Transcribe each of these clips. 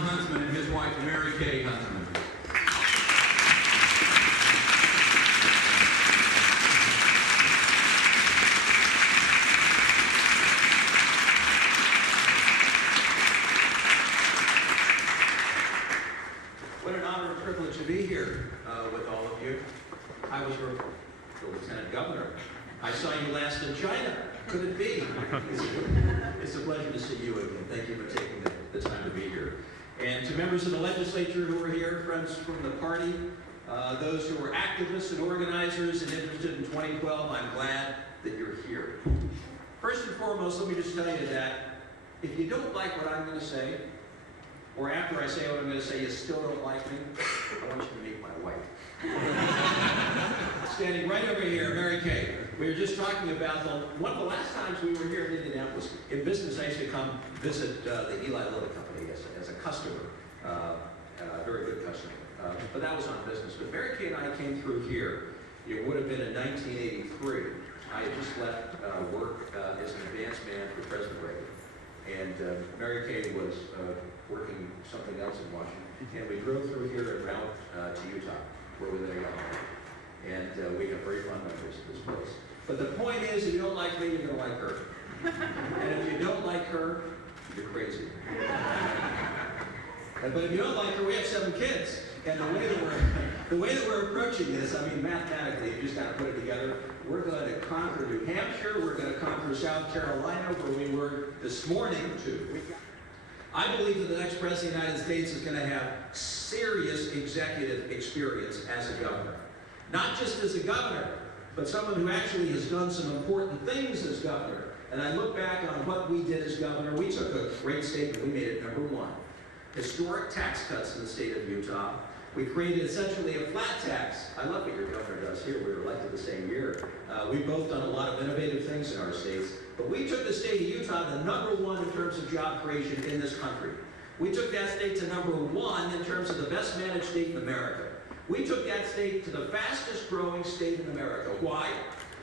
Huntsman and his wife, Mary Kay Huntsman. What an honor and privilege to be here with all of you. I was your Lieutenant Governor. I saw you last in China. Could it be? It's a pleasure to see you again. Thank you for taking the time to be here. And to members of the legislature who are here, friends from the party, those who are activists and organizers and interested in 2012, I'm glad that you're here. First and foremost, let me just tell you that if you don't like what I'm going to say, or after I say what I'm going to say, you still don't like me, I want you to meet my wife. Standing right over here, Mary Kay. We were just talking about one of the last times we were here in Indianapolis. In business, I used to come visit the Eli Lilly Company as a customer, a very good customer. But that was on business. But Mary Kay and I came through here. It would have been in 1983. I had just left work as an advance man for President Reagan. And Mary Kay was working something else in Washington. And we drove through here en route to Utah, where we live in Ohio. And we have very fond memories of this place. But the point is, if you don't like me, you're going to like her. And if you don't like her, you're crazy. But if you don't like her, we have 7 kids. And the way that we're approaching this, I mean, mathematically, you just got to put it together. We're going to conquer New Hampshire. We're going to conquer South Carolina, where we were this morning, too. I believe that the next president of the United States is going to have serious executive experience as a governor. Not just as a governor, but someone who actually has done some important things as governor. And I look back on what we did as governor. We took a great state and we made it number 1. Historic tax cuts in the state of Utah. We created essentially a flat tax. I love what your governor does here. We were elected the same year. We've both done a lot of innovative things in our states. But we took the state of Utah to number 1 in terms of job creation in this country. We took that state to number 1 in terms of the best managed state in America. We took that state to the fastest growing state in America. Why?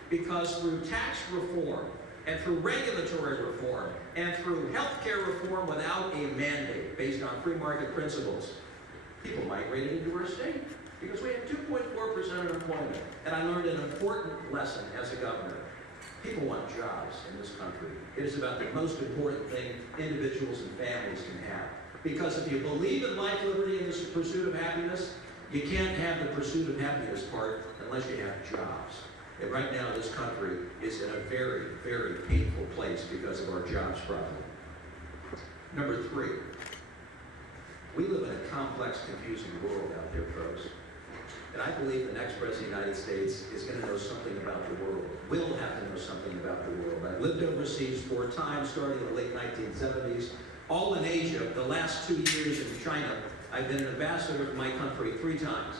Because through tax reform, and through regulatory reform, and through health care reform without a mandate based on free market principles, people migrated into our state because we had 2.4% unemployment. And I learned an important lesson as a governor. People want jobs in this country. It is about the most important thing individuals and families can have. Because if you believe in life, liberty, and the pursuit of happiness, you can't have the pursuit of happiness part unless you have jobs. And right now, this country is in a very, very painful place because of our jobs problem. Number 3, we live in a complex, confusing world out there, folks. And I believe the next president of the United States is going to know something about the world, will have to know something about the world. I've lived overseas 4 times, starting in the late 1970s, all in Asia. The last 2 years in China, I've been an ambassador to my country 3 times.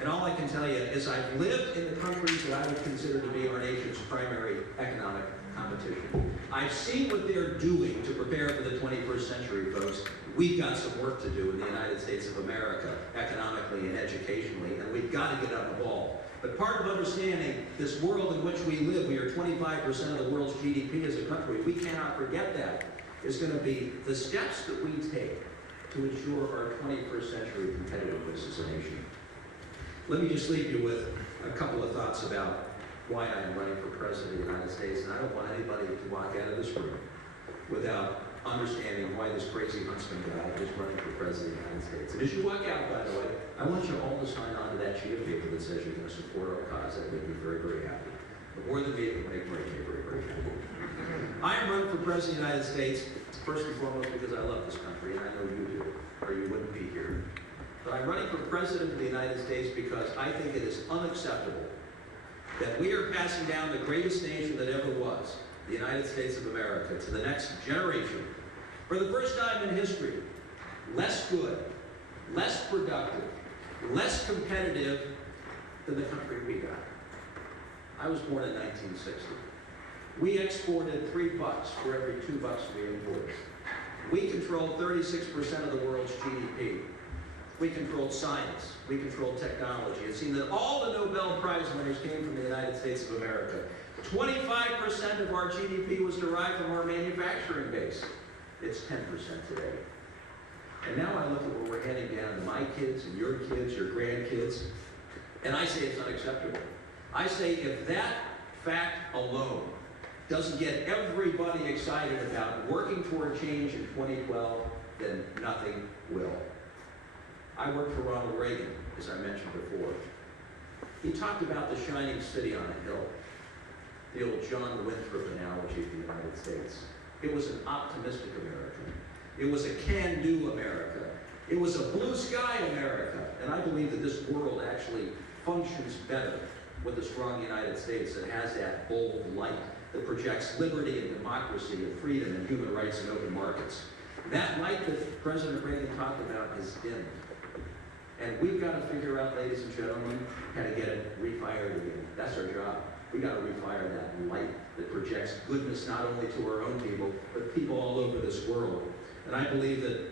And all I can tell you is I've lived in the countries that I would consider to be our nation's primary economic competition. I've seen what they're doing to prepare for the 21st century, folks. We've got some work to do in the United States of America, economically and educationally, and we've got to get on the ball. But part of understanding this world in which we live, we are 25% of the world's GDP as a country, we cannot forget that, is going to be the steps that we take to ensure our 21st century competitiveness as a nation. Let me just leave you with a couple of thoughts about why I am running for president of the United States, and I don't want anybody to walk out of this room without understanding why this crazy Huntsman guy is running for president of the United States. And as you walk out, by the way, I want you all to sign on to that sheet of paper that says you're going to support our cause. That would make me very, very happy. But more than me, it would make Mary Kay very, very happy. I am running for president of the United States, first and foremost, because I love this country, and I know you do, or you wouldn't be here. But I'm running for president of the United States because I think it is unacceptable that we are passing down the greatest nation that ever was, the United States of America, to the next generation. For the first time in history, less good, less productive, less competitive than the country we got. I was born in 1960. We exported $3 for every $2 we imported. We controlled 36% of the world's GDP. We controlled science. We controlled technology. It seemed that all the Nobel Prize winners came from the United States of America. 25% of our GDP was derived from our manufacturing base. It's 10% today. And now I look at where we're heading down to my kids and your grandkids, and I say it's unacceptable. I say if that fact alone doesn't get everybody excited about working toward change in 2012, then nothing will. I worked for Ronald Reagan, as I mentioned before. He talked about the shining city on a hill, the old John Winthrop analogy of the United States. It was an optimistic America. It was a can-do America. It was a blue sky America. And I believe that this world actually functions better with a strong United States that has that bold light that projects liberty and democracy and freedom and human rights and open markets. That light that President Reagan talked about is dimmed. And we've got to figure out, ladies and gentlemen, how to get it refired again. That's our job. We've got to refire that light that projects goodness not only to our own people, but people all over this world. And I believe that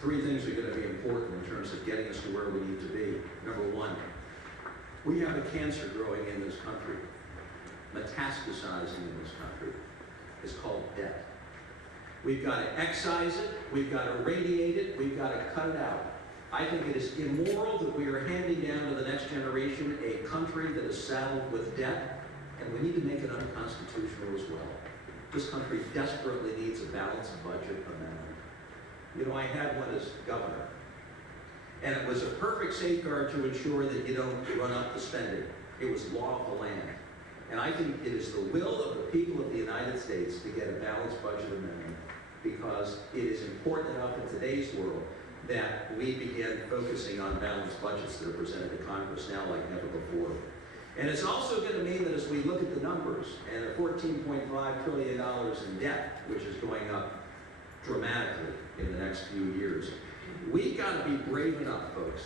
three things are going to be important in terms of getting us to where we need to be. Number one, we have a cancer growing in this country, metastasizing in this country. It's called debt. We've got to excise it, we've got to radiate it, we've got to cut it out. I think it is immoral that we are handing down to the next generation a country that is saddled with debt, and we need to make it unconstitutional as well. This country desperately needs a balanced budget amendment. You know, I had one as governor, and it was a perfect safeguard to ensure that you don't run up the spending. It was law of the land. And I think it is the will of the people of the United States to get a balanced budget amendment, because it is important enough in today's world that we begin focusing on balanced budgets that are presented to Congress now like never before. And it's also going to mean that as we look at the numbers, and a $14.5 trillion in debt, which is going up dramatically in the next few years, we've got to be brave enough, folks,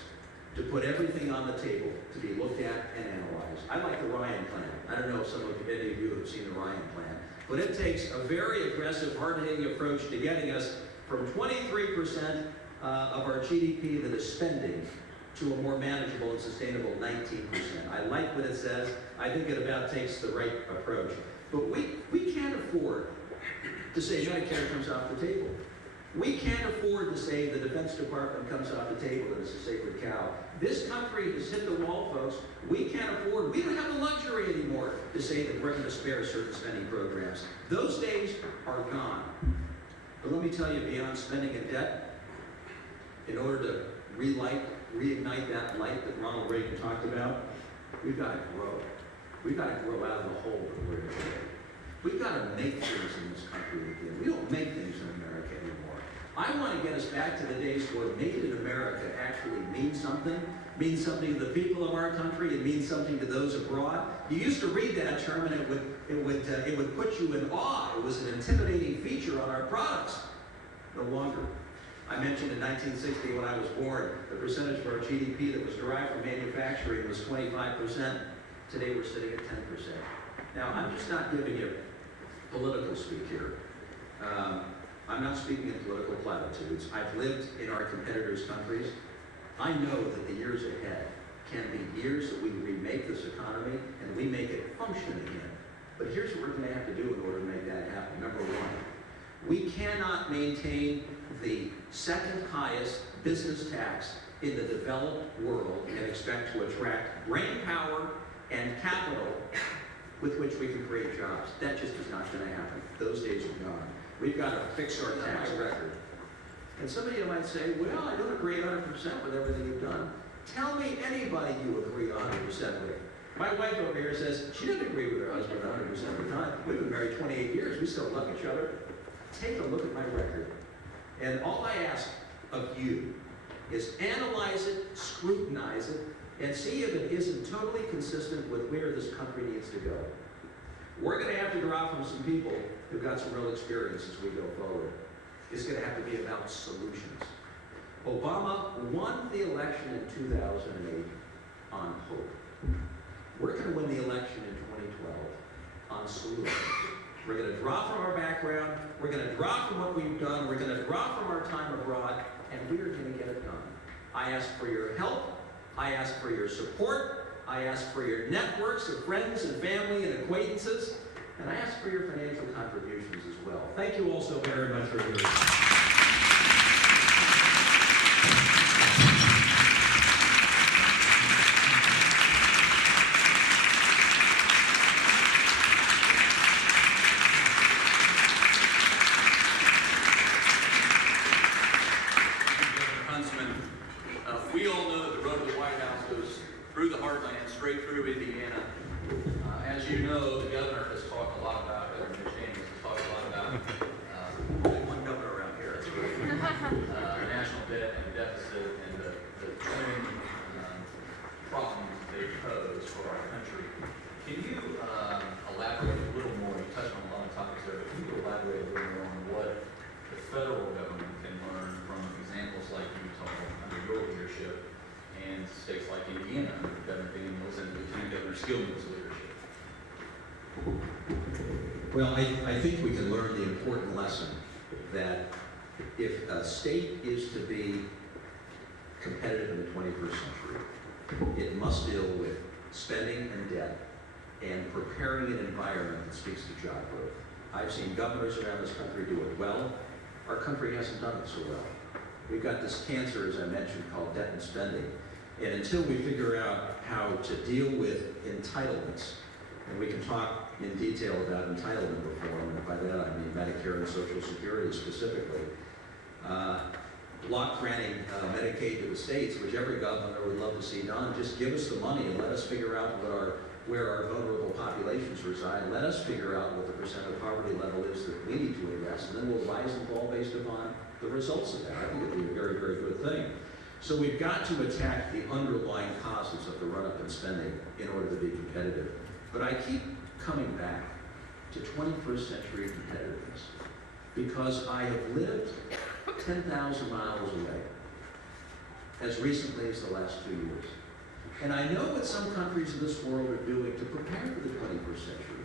to put everything on the table to be looked at and analyzed. I like the Ryan Plan. I don't know if any of you have seen the Ryan Plan, but it takes a very aggressive, hard-hitting approach to getting us from 23% of our GDP that is spending to a more manageable and sustainable 19%. I like what it says. I think it about takes the right approach. But we can't afford to say Medicare comes off the table. We can't afford to say the Defense Department comes off the table and it's a sacred cow. This country has hit the wall, folks. We can't afford, we don't have the luxury anymore to say that we're going to spare certain spending programs. Those days are gone. But let me tell you, beyond spending and debt, in order to reignite that light that Ronald Reagan talked about, we've got to grow. We've got to grow out of the hole that we're in today. We've got to make things in this country again. We don't make things in America anymore. I want to get us back to the days where made in America actually means something to the people of our country, it means something to those abroad. You used to read that term and it would put you in awe. It was an intimidating feature on our products. No longer. I mentioned in 1960 when I was born, the percentage of our GDP that was derived from manufacturing was 25%. Today we're sitting at 10%. Now, I'm just not giving you political speak here. I'm not speaking in political platitudes. I've lived in our competitors' countries. I know that the years ahead can be years that we remake this economy and we make it function again. But here's what we're going to have to do in order to make that happen. Number one, we cannot maintain the second highest business tax in the developed world and expect to attract brain power and capital with which we can create jobs. That just is not going to happen. Those days are gone. We've got to fix our tax record. And some of you might say, well, I don't agree 100% with everything you've done. Tell me anybody you agree 100% with. My wife over here says she doesn't agree with her husband 100% of the time. We've been married 28 years. We still love each other. Take a look at my record. And all I ask of you is analyze it, scrutinize it, and see if it isn't totally consistent with where this country needs to go. We're going to have to draw from some people who've got some real experience as we go forward. It's going to have to be about solutions. Obama won the election in 2008 on hope. We're going to win the election in 2012 on solutions. We're going to draw from our background, we're going to draw from what we've done, we're going to draw from our time abroad, and we are going to get it done. I ask for your help, I ask for your support, I ask for your networks of friends and family and acquaintances, and I ask for your financial contributions as well. Thank you all so very much for doing this. straight through Indiana. As you know, the governor has talked a lot about, Governor Cheney has talked a lot about, only one governor around here, that's right, national debt and deficit and the twin problems they pose for our country. Can you elaborate a little more? You touched on a lot of topics there, but can you elaborate a little more on what the federal government can learn from examples like Utah under your leadership and states like Indiana under Governor Daniels and Lieutenant Governor Skillman's leadership? Well, I think we can learn the important lesson that if a state is to be competitive in the 21st century, it must deal with spending and debt and preparing an environment that speaks to job growth. I've seen governors around this country do it well. Our country hasn't done it so well. We've got this cancer, as I mentioned, called debt and spending. And until we figure out how to deal with entitlements, and we can talk in detail about entitlement reform, and by that I mean Medicare and Social Security specifically, block granting Medicaid to the states, which every governor would love to see done. Just give us the money and let us figure out where our vulnerable populations reside. Let us figure out what the percent of poverty level is that we need to address, and then we'll rise and fall based upon the results of that. I think it would be a very, very good thing. So we've got to attack the underlying causes of the run-up in spending in order to be competitive. But I keep coming back to 21st century competitiveness because I have lived 10,000 miles away as recently as the last 2 years. And I know what some countries of this world are doing to prepare for the 21st century.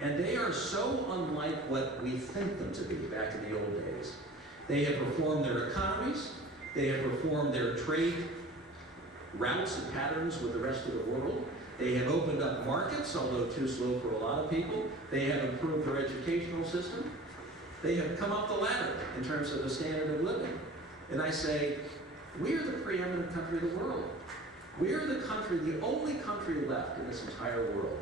And they are so unlike what we think them to be back in the old days. They have reformed their economies. They have reformed their trade routes and patterns with the rest of the world. They have opened up markets, although too slow for a lot of people. They have improved their educational system. They have come up the ladder in terms of the standard of living. And I say, we are the preeminent country of the world. We are the country, the only country left in this entire world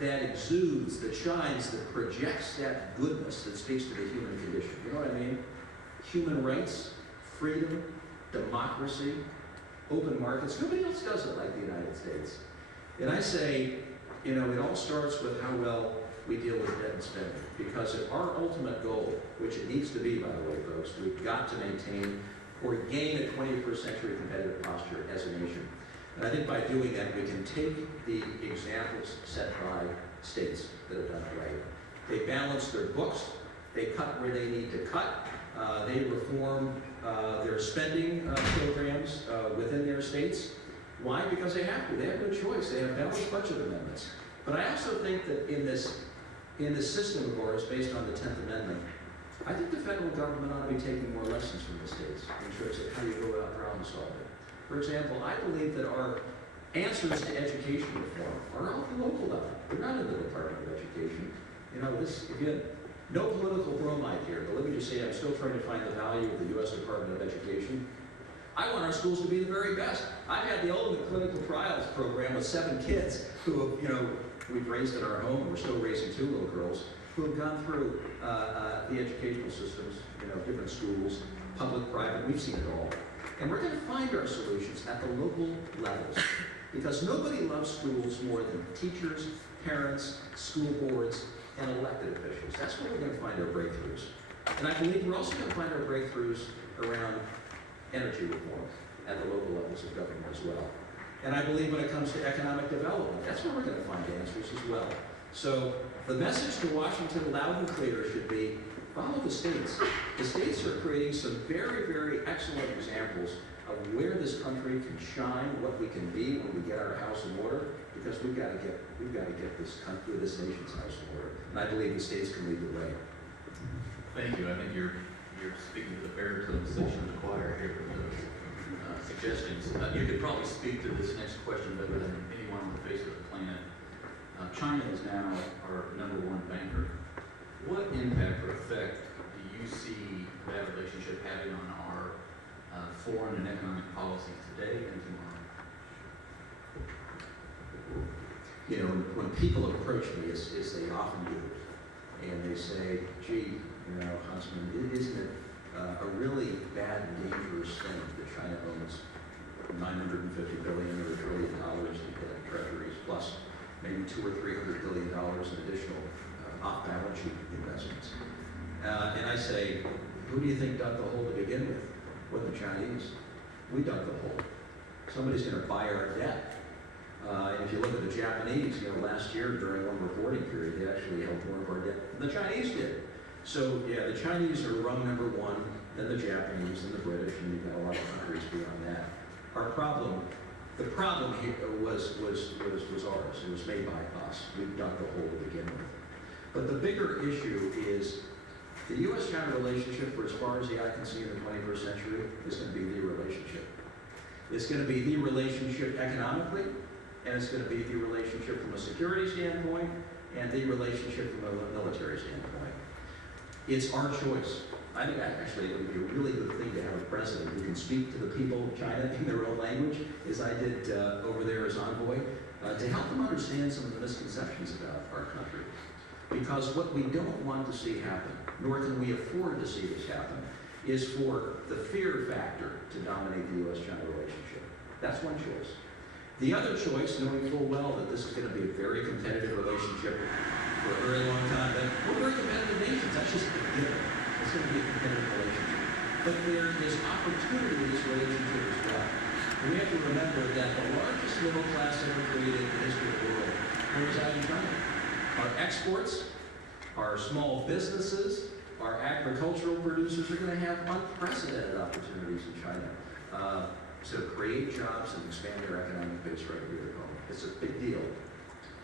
that exudes, that shines, that projects that goodness that speaks to the human condition. You know what I mean? Human rights, freedom, democracy, open markets. Nobody else does it like the United States. And I say, you know, it all starts with how well we deal with debt and spending. Because if our ultimate goal, which it needs to be, by the way, folks, we've got to maintain or gain a 21st century competitive posture as a nation. And I think by doing that, we can take the examples set by states that have done it right. They balance their books. They cut where they need to cut. They reform their spending programs within their states. Why? Because they have to. They have no choice. They have balanced budget amendments. But I also think that in this system of ours, based on the 10th Amendment, I think the federal government ought to be taking more lessons from the states in terms of how you go about problem solving. For example, I believe that our answers to education reform are at the local level. They're not in the Department of Education. You know, no political bromide here, but let me just say I'm still trying to find the value of the U.S. Department of Education. I want our schools to be the very best. I've had the ultimate clinical trials program with 7 kids who, you know, we've raised in our home, and we're still raising 2 little girls, who have gone through the educational systems, you know, different schools, public, private, we've seen it all. And we're going to find our solutions at the local levels. Because nobody loves schools more than teachers, parents, school boards, and elected officials. That's where we're going to find our breakthroughs. And I believe we're also going to find our breakthroughs around energy reform at the local levels of government as well. And I believe when it comes to economic development, that's where we're going to find answers as well. So the message to Washington, loud and clear, should be follow the states. The states are creating some very, very excellent examples of where this country can shine, what we can be when we get our house in order, because we've got to get this country, this nation's house in order. And I believe the states can lead the way. Thank you. I think you're speaking to the baritone section of the choir here with those suggestions. You could probably speak to this next question better than anyone on the face of the planet. China is now our #1 banker. What impact or effect do you see that relationship having on our foreign and economic policy today and tomorrow? You know, when people approach me, as they often do, and they say, gee, you know, Huntsman, isn't it a really bad and dangerous thing that China owns $950 billion or $1 trillion in debt? treasuries, plus maybe $200 or $300 billion in additional off-balance sheet investments. And I say, who do you think dug the hole to begin with? Well, the Chinese. We dug the hole. Somebody's going to buy our debt. And if you look at the Japanese, last year during one reporting period, they actually held more of our debt than the Chinese did. So yeah, the Chinese are rung number one, then the Japanese, then the British, and you've got a lot of countries beyond that. The problem here was ours. It was made by us. We dug the hole to begin with. But the bigger issue is the U.S.-China relationship, for as far as the eye can see in the 21st century, is going to be the relationship. It's going to be the relationship economically, and it's going to be the relationship from a security standpoint, and the relationship from a military standpoint. It's our choice. I think actually it would be a really good thing to have a president who can speak to the people of China in their own language, as I did over there as envoy, to help them understand some of the misconceptions about our country. Because what we don't want to see happen, nor can we afford to see this happen, is for the fear factor to dominate the U.S.-China relationship. That's one choice. The other choice, knowing full well that this is going to be a very competitive relationship for a very long time, but we're very competitive nations. That's just a given. It's going to be a competitive relationship. But there is opportunity in this relationship as well. And we have to remember that the largest middle class ever created in the history of the world reside in China. Our exports, our small businesses, our agricultural producers are going to have unprecedented opportunities in China to create jobs and expand their economic base right here at home. It's a big deal.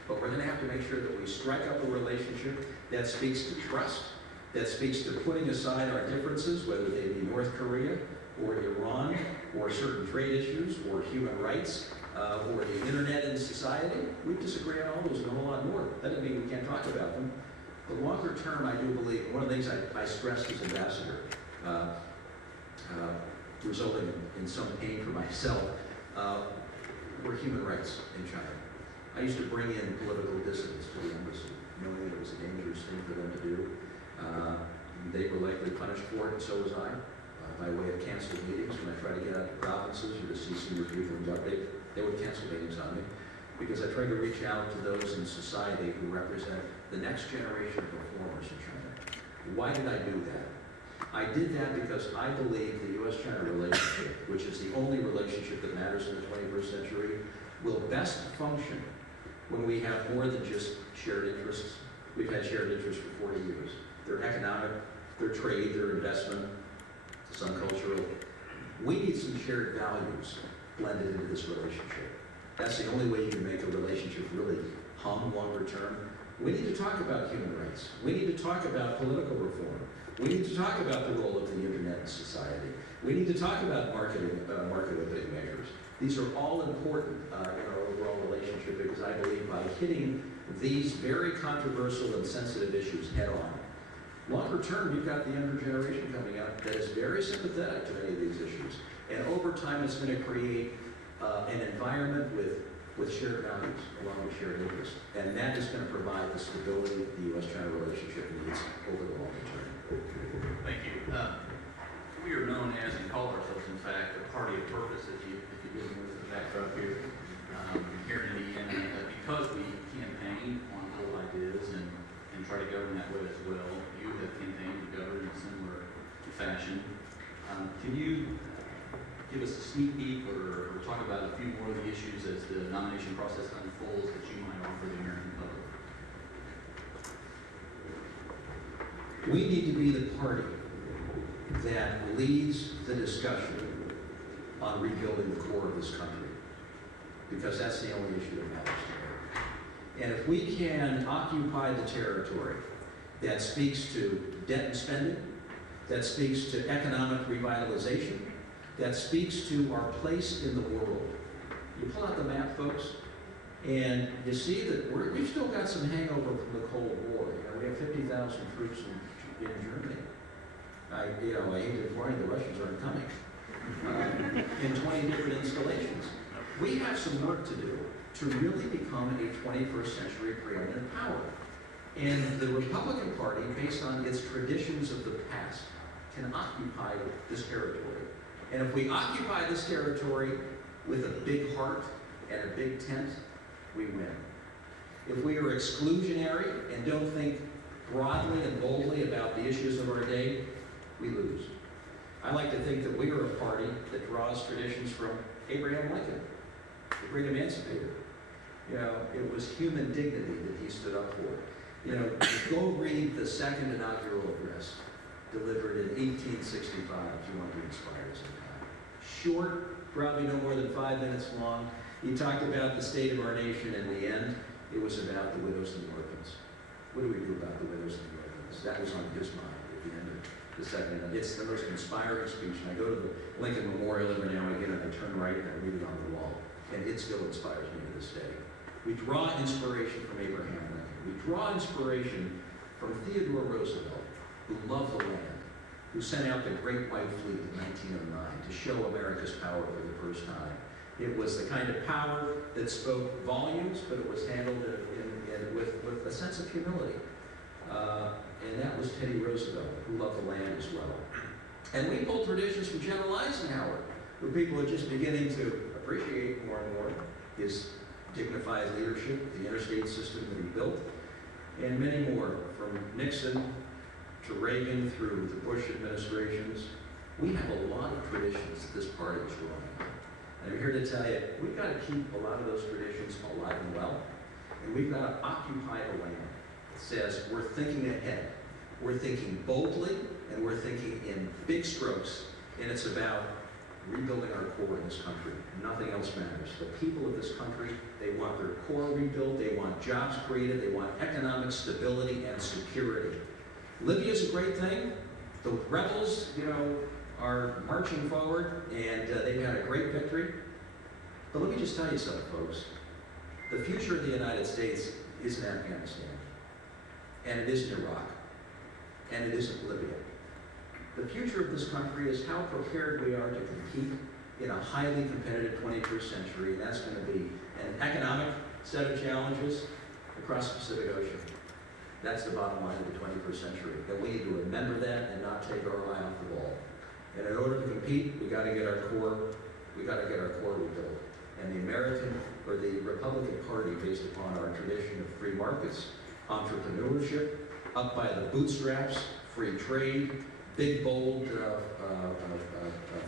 But we're going to have to make sure that we strike up a relationship that speaks to trust, that speaks to putting aside our differences, whether they be North Korea or Iran or certain trade issues or human rights or the internet and society. We disagree on all those and a whole lot more. That doesn't mean we can't talk about them. But longer term, I do believe, one of the things I stressed as ambassador, resulting in some pain for myself, were human rights in China. I used to bring in political dissidents to the embassy, knowing that it was a dangerous thing for them to do. They were likely punished for it, and so was I, by way of canceled meetings. When I tried to get out of provinces or to see senior people in Dublin, they would cancel meetings on me, because I tried to reach out to those in society who represent the next generation of reformers in China. Why did I do that? I did that because I believe the U.S.-China relationship, which is the only relationship that matters in the 21st century, will best function when we have more than just shared interests. We've had shared interests for 40 years. They're economic, they're trade, they're investment, some cultural. We need some shared values blended into this relationship. That's the only way you can make a relationship really hum longer term. We need to talk about human rights. We need to talk about political reform. We need to talk about the role of the internet in society. We need to talk about market opening measures. These are all important in our overall relationship, because I believe by hitting these very controversial and sensitive issues head on, longer term, you've got the younger generation coming up that is very sympathetic to many of these issues. And over time, it's going to create an environment with shared values along with shared interests. And that is going to provide the stability the U.S.-China relationship needs over the long term. Thank you. We are known as, and call ourselves, in fact, a party of purpose, if you didn't move to the backdrop here, here in Indiana, because we campaign on whole ideas and try to govern that way as well. You have campaigned to govern in a similar fashion. Can you give us a sneak peek or talk about a few more of the issues as the nomination process unfolds that you might offer the American public? We need to be the party that leads the discussion on rebuilding the core of this country, because that's the only issue that matters today. And if we can occupy the territory that speaks to debt and spending, that speaks to economic revitalization, that speaks to our place in the world. You pull out the map, folks, and you see that we've still got some hangover from the Cold War. We have 50,000 troops in Germany. I hate to inform you, the Russians aren't coming. In 20 different installations. We have some work to do to really become a 21st century preeminent power. And the Republican Party, based on its traditions of the past, can occupy this territory. And if we occupy this territory with a big heart and a big tent, we win. If we are exclusionary and don't think broadly and boldly about the issues of our day, we lose. I like to think that we are a party that draws traditions from Abraham Lincoln, the great emancipator. You know, it was human dignity that he stood up for. You know, go read the second inaugural address delivered in 1865 if you want to be inspired sometime. Short, probably no more than 5 minutes long. He talked about the state of our nation. In the end, it was about the widows and the orphans. What do we do about the widows and the orphans? That was on his mind at the end of the second. It's the most inspiring speech. And I go to the Lincoln Memorial every now and again, and I turn right and I read it on the wall. And it still inspires me to this day. We draw inspiration from Abraham Lincoln. We draw inspiration from Theodore Roosevelt, who loved the land, who sent out the Great White Fleet in 1909 to show America's power for the first time. It was the kind of power that spoke volumes, but it was handled with a sense of humility. And that was Teddy Roosevelt, who loved the land as well. And we pull traditions from General Eisenhower, who people are just beginning to appreciate more and more. His dignified leadership, the interstate system that he built, and many more, from Nixon to Reagan through the Bush administrations. We have a lot of traditions that this party is growing. And I'm here to tell you, we've got to keep a lot of those traditions alive and well, and we've got to occupy the land that says we're thinking ahead, we're thinking boldly, and we're thinking in big strokes, and it's about rebuilding our core in this country. Nothing else matters. The people of this country, they want their core rebuilt, they want jobs created, they want economic stability and security. Libya is a great thing. The rebels, you know, are marching forward, and they've had a great victory. But let me just tell you something, folks. The future of the United States is in Afghanistan, and it is in Iraq, and it isn't Libya. The future of this country is how prepared we are to compete in a highly competitive 21st century, and that's going to be an economic set of challenges across the Pacific Ocean. That's the bottom line of the 21st century, and we need to remember that and not take our eye off the ball. And in order to compete, we got to get our core rebuilt. And the American or the Republican Party, based upon our tradition of free markets, entrepreneurship, up by the bootstraps, free trade, big, bold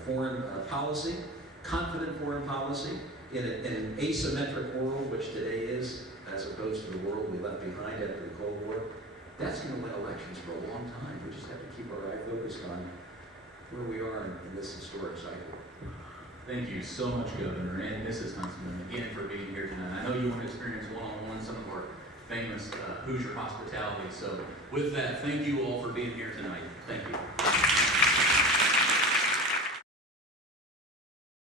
foreign policy, confident foreign policy in an asymmetric world, which today is, as opposed to the world we left behind after the Cold War. That's going to win elections for a long time. We just have to keep our eye focused on where we are in this historic cycle. Thank you so much, Governor, and Mrs. Huntsman, again, for being here tonight. I know you want to experience one-on-one some of our famous Hoosier hospitality. So with that, thank you all for being here tonight. Thank you.